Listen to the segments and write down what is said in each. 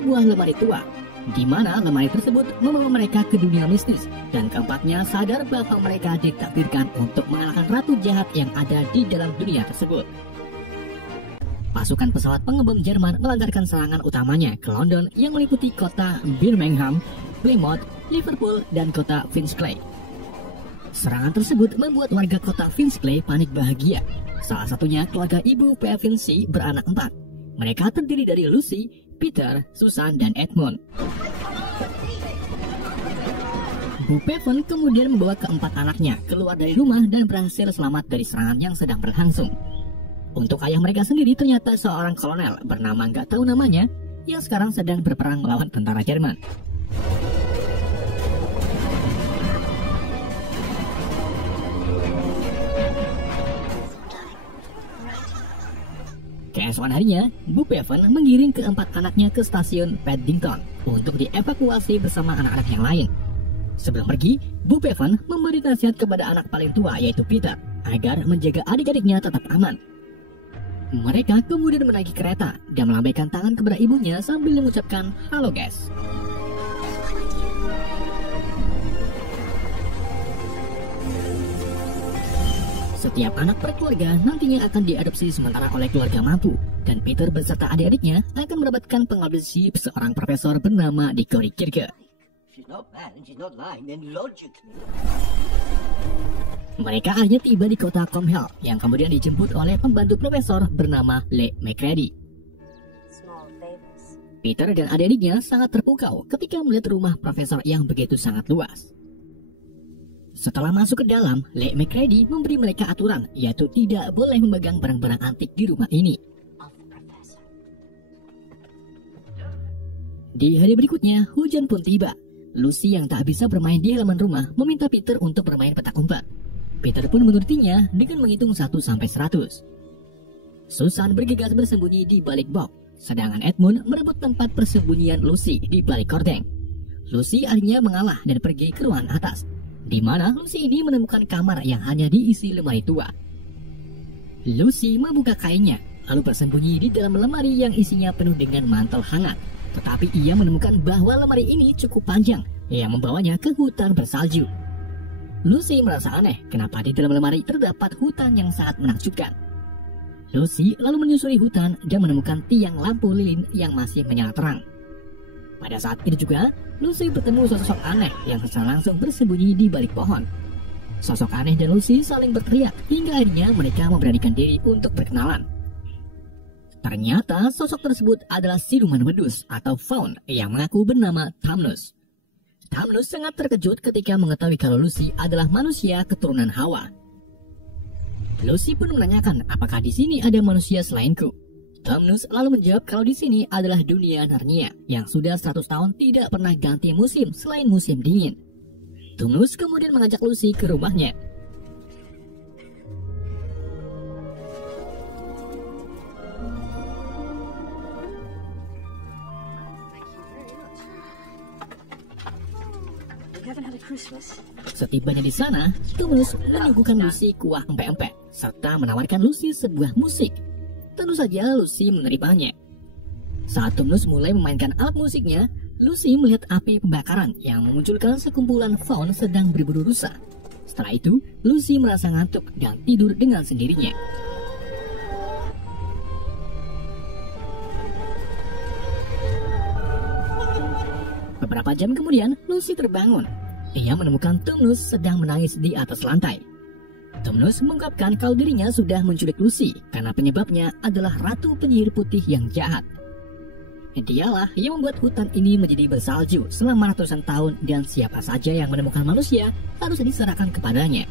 sebuah lemari tua, di mana lemari tersebut membawa mereka ke dunia mistis, dan keempatnya sadar bahwa mereka ditakdirkan untuk mengalahkan ratu jahat yang ada di dalam dunia tersebut. Pasukan pesawat pengebom Jerman melancarkan serangan utamanya ke London yang meliputi kota Birmingham, Plymouth, Liverpool, dan kota Finchley. Serangan tersebut membuat warga kota Finchley panik bahagia. Salah satunya keluarga ibu Pevensie beranak 4. Mereka terdiri dari Lucy, Peter, Susan, dan Edmund. Bu Peven kemudian membawa keempat anaknya keluar dari rumah dan berhasil selamat dari serangan yang sedang berlangsung. Untuk ayah mereka sendiri ternyata seorang kolonel bernama nggak tahu namanya yang sekarang sedang berperang melawan tentara Jerman. Keesokan harinya, Bu Peven mengiring keempat anaknya ke stasiun Paddington untuk dievakuasi bersama anak-anak yang lain. Sebelum pergi, Bu Peven memberi nasihat kepada anak paling tua yaitu Peter agar menjaga adik-adiknya tetap aman. Mereka kemudian menaiki kereta dan melambaikan tangan kepada ibunya sambil mengucapkan "Halo guys". Setiap anak per keluarga nantinya akan diadopsi sementara oleh keluarga mampu, dan Peter beserta adik-adiknya akan mendapatkan pengabdi seorang profesor bernama Dickory Kirke. Mereka akhirnya tiba di kota Comhel yang kemudian dijemput oleh pembantu profesor bernama Leigh McCready. Peter dan adik-adiknya sangat terpukau ketika melihat rumah profesor yang begitu sangat luas. Setelah masuk ke dalam, Leigh McCready memberi mereka aturan, yaitu tidak boleh memegang barang-barang antik di rumah ini. Di hari berikutnya, hujan pun tiba. Lucy yang tak bisa bermain di halaman rumah meminta Peter untuk bermain petak umpet. Peter pun menurutinya dengan menghitung 1 sampai 100. Susan bergegas bersembunyi di balik box, sedangkan Edmund merebut tempat persembunyian Lucy di balik kordeng. Lucy akhirnya mengalah dan pergi ke ruangan atas, di mana Lucy ini menemukan kamar yang hanya diisi lemari tua. Lucy membuka kainnya, lalu bersembunyi di dalam lemari yang isinya penuh dengan mantel hangat. Tetapi ia menemukan bahwa lemari ini cukup panjang, yang membawanya ke hutan bersalju. Lucy merasa aneh kenapa di dalam lemari terdapat hutan yang sangat menakjubkan. Lucy lalu menyusuri hutan dan menemukan tiang lampu lilin yang masih menyala terang. Pada saat itu juga, Lucy bertemu sosok aneh yang secara langsung bersembunyi di balik pohon. Sosok aneh dan Lucy saling berteriak hingga akhirnya mereka memberanikan diri untuk berkenalan. Ternyata sosok tersebut adalah siluman wedus atau faun yang mengaku bernama Thamnus. Thamnus sangat terkejut ketika mengetahui kalau Lucy adalah manusia keturunan Hawa. Lucy pun menanyakan apakah di sini ada manusia selainku. Thamnus lalu menjawab kalau di sini adalah dunia Narnia yang sudah 100 tahun tidak pernah ganti musim selain musim dingin. Thamnus kemudian mengajak Lucy ke rumahnya. Setibanya di sana, Thamnus menyuguhkan Lucy kuah empek-empek serta menawarkan Lucy sebuah musik. Tentu saja Lucy menerimanya. Saat Thamnus mulai memainkan alat musiknya, Lucy melihat api pembakaran yang memunculkan sekumpulan faun sedang berburu rusa. Setelah itu, Lucy merasa ngantuk dan tidur dengan sendirinya. Beberapa jam kemudian, Lucy terbangun. Ia menemukan Thamnus sedang menangis di atas lantai. Thamnus mengungkapkan kalau dirinya sudah menculik Lucy karena penyebabnya adalah ratu penyihir putih yang jahat. Dialah yang membuat hutan ini menjadi bersalju selama ratusan tahun dan siapa saja yang menemukan manusia harus diserahkan kepadanya.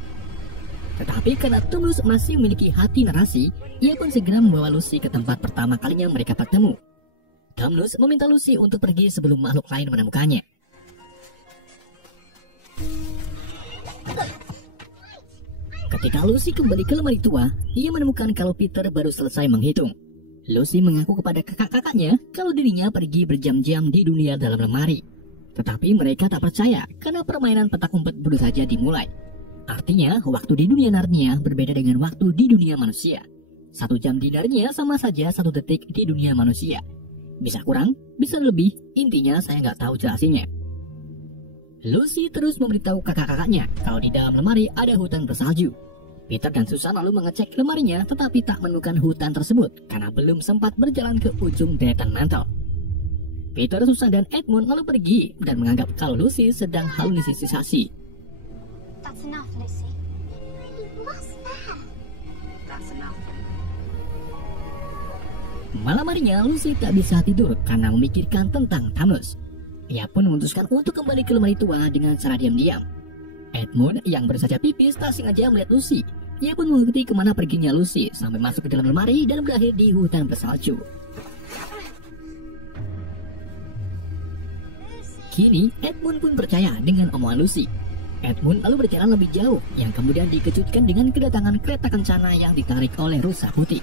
Tetapi karena Thamnus masih memiliki hati narasi, ia pun segera membawa Lucy ke tempat pertama kalinya mereka bertemu. Thamnus meminta Lucy untuk pergi sebelum makhluk lain menemukannya. Ketika Lucy kembali ke lemari tua, ia menemukan kalau Peter baru selesai menghitung. Lucy mengaku kepada kakak-kakaknya kalau dirinya pergi berjam-jam di dunia dalam lemari. Tetapi mereka tak percaya karena permainan petak umpet baru saja dimulai. Artinya, waktu di dunia Narnia berbeda dengan waktu di dunia manusia. 1 jam di Narnia sama saja 1 detik di dunia manusia. Bisa kurang, bisa lebih, intinya saya nggak tahu jelasinnya. Lucy terus memberitahu kakak-kakaknya kalau di dalam lemari ada hutan bersalju. Peter dan Susan lalu mengecek lemarinya tetapi tak menemukan hutan tersebut karena belum sempat berjalan ke ujung deretan mantel. Peter, Susan, dan Edmund lalu pergi dan menganggap kalau Lucy sedang halusinasi. That's enough, Lucy. What's there? That's enough. Malam harinya Lucy tak bisa tidur karena memikirkan tentang Thanos. Ia pun memutuskan untuk kembali ke lemari tua dengan cara diam-diam. Edmund yang baru saja pipis tak sengaja melihat Lucy. Ia pun mengikuti kemana perginya Lucy sampai masuk ke dalam lemari dan berakhir di hutan bersalju. Kini Edmund pun percaya dengan omongan Lucy. Edmund lalu berjalan lebih jauh yang kemudian dikejutkan dengan kedatangan kereta kencana yang ditarik oleh rusa putih.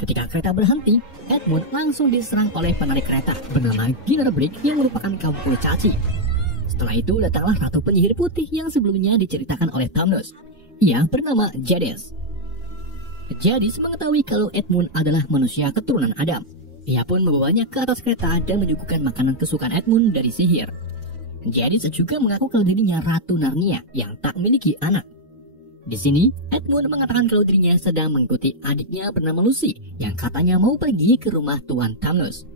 Ketika kereta berhenti, Edmund langsung diserang oleh penarik kereta bernama Ginnerbrick yang merupakan kaum kurcaci. Setelah itu datanglah ratu penyihir putih yang sebelumnya diceritakan oleh Thanos. Ia bernama Jadis. Jadis mengetahui kalau Edmund adalah manusia keturunan Adam. Ia pun membawanya ke atas kereta dan menyuguhkan makanan kesukaan Edmund dari sihir. Jadis juga mengaku kalau dirinya Ratu Narnia yang tak memiliki anak. Di sini, Edmund mengatakan kalau dirinya sedang mengikuti adiknya bernama Lucy yang katanya mau pergi ke rumah Tuan Thanos.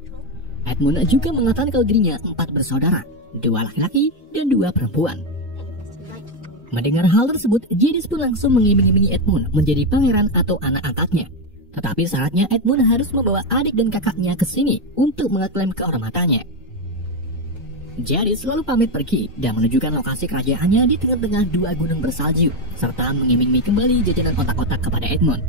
Edmund juga mengatakan kalau dirinya 4 bersaudara, 2 laki-laki dan 2 perempuan. Mendengar hal tersebut, Jadis pun langsung mengiming-imingi Edmund menjadi pangeran atau anak angkatnya. Tetapi syaratnya Edmund harus membawa adik dan kakaknya ke sini untuk mengeklaim kehormatannya. Jadis selalu pamit pergi dan menunjukkan lokasi kerajaannya di tengah-tengah 2 gunung bersalju, serta mengiming-imingi kembali jajanan otak-otak kepada Edmund.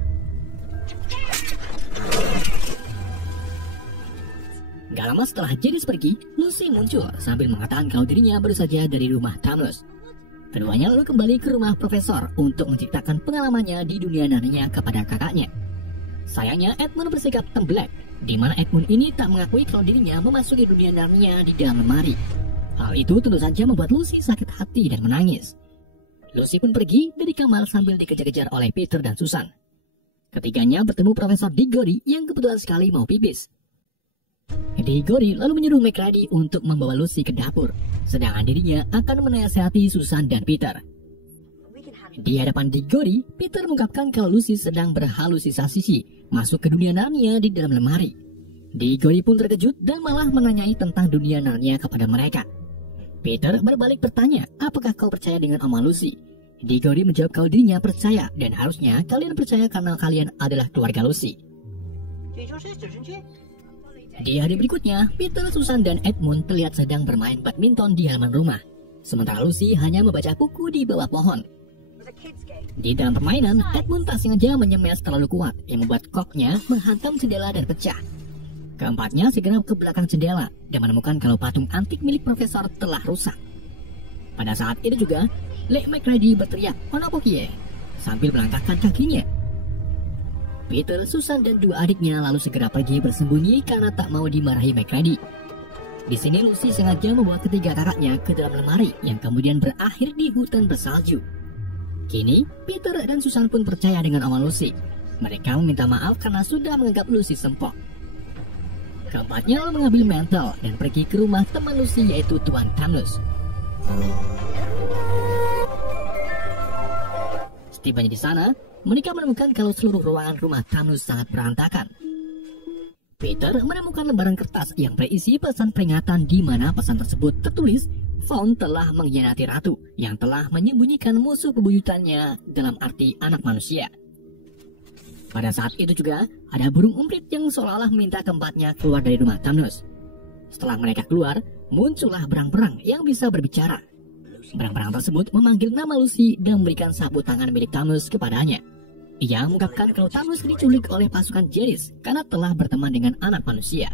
Gak lama setelah Jadis pergi, Lucy muncul sambil mengatakan kalau dirinya baru saja dari rumah Thanos. Keduanya lalu kembali ke rumah Profesor untuk menceritakan pengalamannya di dunia Narnia kepada kakaknya. Sayangnya Edmund bersikap tembelak, di mana Edmund ini tak mengakui kalau dirinya memasuki dunia Narnia di dalam lemari. Hal itu tentu saja membuat Lucy sakit hati dan menangis. Lucy pun pergi dari kamar sambil dikejar-kejar oleh Peter dan Susan. Ketiganya bertemu Profesor Diggory yang kebetulan sekali mau pipis. Diggory lalu menyuruh McGrady untuk membawa Lucy ke dapur, sedangkan dirinya akan menasihati Susan dan Peter. Di hadapan Diggory, Peter mengungkapkan kalau Lucy sedang berhalusinasi masuk ke dunia Narnia di dalam lemari. Diggory pun terkejut dan malah menanyai tentang dunia Narnia kepada mereka. Peter berbalik bertanya, apakah kau percaya dengan omongan Lucy? Diggory menjawab kalau dirinya percaya dan harusnya kalian percaya karena kalian adalah keluarga Lucy. Di hari berikutnya, Peter, Susan, dan Edmund terlihat sedang bermain badminton di halaman rumah. Sementara Lucy hanya membaca buku di bawah pohon. Di dalam permainan, Edmund tak sengaja menyemes terlalu kuat yang membuat koknya menghantam jendela dan pecah. Keempatnya segera ke belakang jendela dan menemukan kalau patung antik milik Profesor telah rusak. Pada saat itu juga, Lek McGrady berteriak, "Onopokie!" sambil melangkahkan kakinya. Peter, Susan, dan 2 adiknya lalu segera pergi bersembunyi karena tak mau dimarahi McGrady. Di sini Lucy sengaja membawa ketiga kakaknya ke dalam lemari yang kemudian berakhir di hutan bersalju. Kini, Peter dan Susan pun percaya dengan omongan Lucy. Mereka meminta maaf karena sudah menganggap Lucy sempok. Keempatnya lalu mengambil mantel dan pergi ke rumah teman Lucy yaitu Tuan Thanos. Setibanya di sana, mereka menemukan kalau seluruh ruangan rumah Thanos sangat berantakan. Peter menemukan lembaran kertas yang berisi pesan peringatan di mana pesan tersebut tertulis Faun telah mengkhianati ratu yang telah menyembunyikan musuh bebuyutannya dalam arti anak manusia. Pada saat itu juga ada burung umprit yang seolah-olah meminta keempatnya keluar dari rumah Thanos. Setelah mereka keluar, muncullah berang-berang yang bisa berbicara. Berang-berang tersebut memanggil nama Lucy dan memberikan sapu tangan milik Thanos kepadanya. Ia mengungkapkan kalau Thanos diculik oleh pasukan Jadis karena telah berteman dengan anak manusia.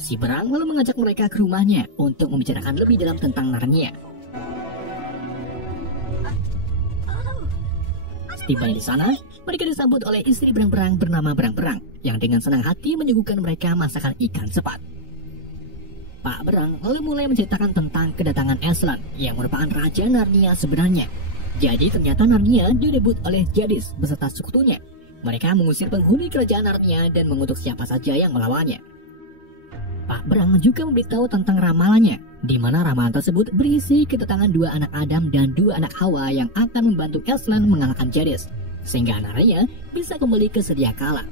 Si berang lalu mengajak mereka ke rumahnya untuk membicarakan lebih dalam tentang Narnia. Setibanya di sana, mereka disambut oleh istri berang-berang bernama Berang-berang yang dengan senang hati menyuguhkan mereka masakan ikan sepat. Pak Berang lalu mulai menceritakan tentang kedatangan Aslan yang merupakan Raja Narnia sebenarnya. Jadi ternyata Narnia direbut oleh Jadis beserta sekutunya Mereka mengusir penghuni kerajaan Narnia dan mengutuk siapa saja yang melawannya. Pak Brang juga memberitahu tentang ramalannya, di mana ramalan tersebut berisi kedatangan 2 anak Adam dan 2 anak Hawa yang akan membantu Aslan mengalahkan Jadis, sehingga Narnia bisa kembali ke sedia kala.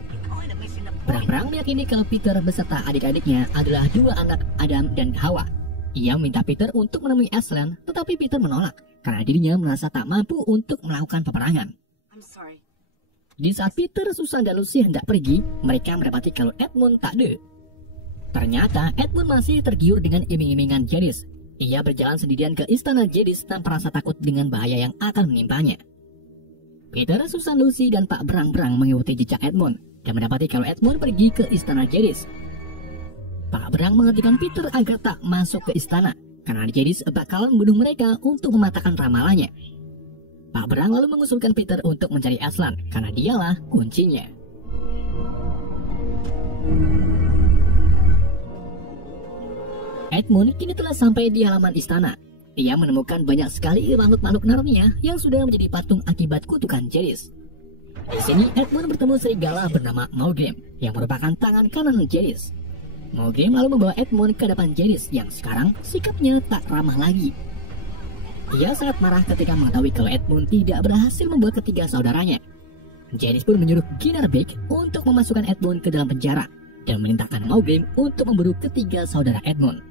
Brang meyakini kalau Peter beserta adik-adiknya adalah 2 anak Adam dan Hawa. Ia meminta Peter untuk menemui Aslan, tetapi Peter menolak karena dirinya merasa tak mampu untuk melakukan peperangan. Di saat Peter, Susan, dan Lucy hendak pergi, mereka mendapati kalau Edmund tak ada. Ternyata Edmund masih tergiur dengan iming-imingan Jadis. Ia berjalan sendirian ke istana Jadis tanpa rasa takut dengan bahaya yang akan menimpanya. Peter, Susan, Lucy, dan Pak Brang mengikuti jejak Edmund dan mendapati kalau Edmund pergi ke istana Jadis. Pak Brang menghentikan Peter agar tak masuk ke istana karena Jadis bakal membunuh mereka untuk mematahkan ramalannya. Pak Brang lalu mengusulkan Peter untuk mencari Aslan karena dialah kuncinya. Edmund kini telah sampai di halaman istana. Ia menemukan banyak sekali makhluk-makhluk Narnia yang sudah menjadi patung akibat kutukan Jadis. Di sini Edmund bertemu serigala bernama Maugrim yang merupakan tangan kanan Jadis. Maugrim lalu membawa Edmund ke hadapan Jadis yang sekarang sikapnya tak ramah lagi. Ia sangat marah ketika mengetahui kalau Edmund tidak berhasil membuat ketiga saudaranya. Jadis pun menyuruh Ginarbeck untuk memasukkan Edmund ke dalam penjara dan memerintahkan Maugrim untuk memburu ketiga saudara Edmund.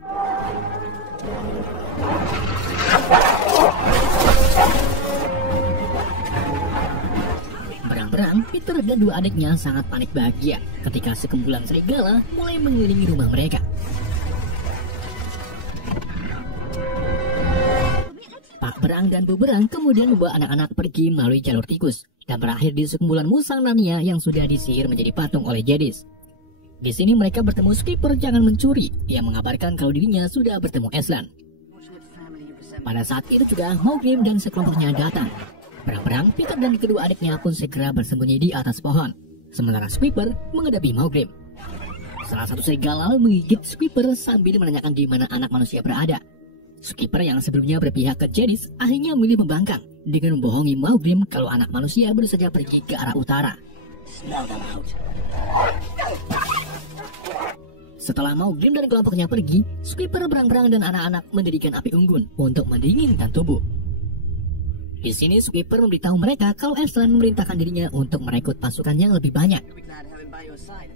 Berang-berang, Peter dan 2 adiknya sangat panik bahagia ketika sekumpulan serigala mulai mengelilingi rumah mereka. Pak Berang dan Bu Berang kemudian membawa anak-anak pergi melalui jalur tikus dan berakhir di sekumpulan musang Narnia yang sudah disihir menjadi patung oleh Jadis. Di sini mereka bertemu Skipper Jangan Mencuri yang mengabarkan kalau dirinya sudah bertemu Aslan. Pada saat itu juga Maugrim dan sekelompoknya datang. Berang-berang, Peter dan kedua adiknya pun segera bersembunyi di atas pohon, sementara Skipper menghadapi Maugrim. Salah satu serigala menggigit Skipper sambil menanyakan di mana anak manusia berada. Skipper yang sebelumnya berpihak ke Jadis akhirnya memilih membangkang dengan membohongi Maugrim kalau anak manusia baru saja pergi ke arah utara. Setelah Maugrim dan kelompoknya pergi, Skipper, Berang-berang, dan anak-anak mendirikan api unggun untuk mendinginkan tubuh. Di sini Skipper memberitahu mereka kalau Aslan memerintahkan dirinya untuk merekrut pasukan yang lebih banyak.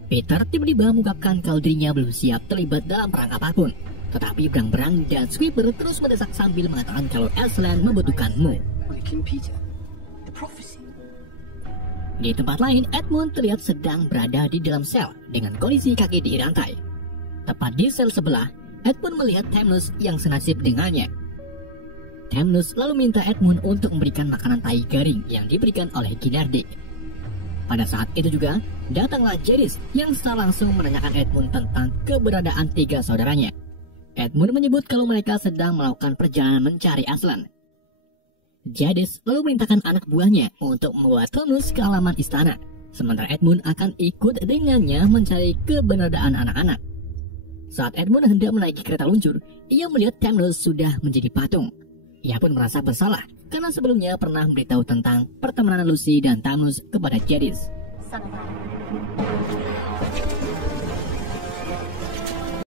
Peter tiba-tiba mengungkapkan kalau dirinya belum siap terlibat dalam perang apapun. Tetapi Berang-berang dan Skipper terus mendesak sambil mengatakan kalau Aslan membutuhkanmu. Di tempat lain, Edmund terlihat sedang berada di dalam sel dengan kondisi kaki dirantai. Tepat di sel sebelah, Edmund melihat Thamus yang senasib dengannya. Thamus lalu minta Edmund untuk memberikan makanan tai garing yang diberikan oleh Ginardik. Pada saat itu juga, datanglah Jadis yang secara langsung menanyakan Edmund tentang keberadaan 3 saudaranya. Edmund menyebut kalau mereka sedang melakukan perjalanan mencari Aslan. Jadis lalu memerintahkan anak buahnya untuk membawa Thamus ke halaman istana, sementara Edmund akan ikut dengannya mencari keberadaan anak-anak. Saat Edmund hendak menaiki kereta luncur, ia melihat Thamus sudah menjadi patung. Ia pun merasa bersalah karena sebelumnya pernah memberitahu tentang pertemanan Lucy dan Thamus kepada Jadis.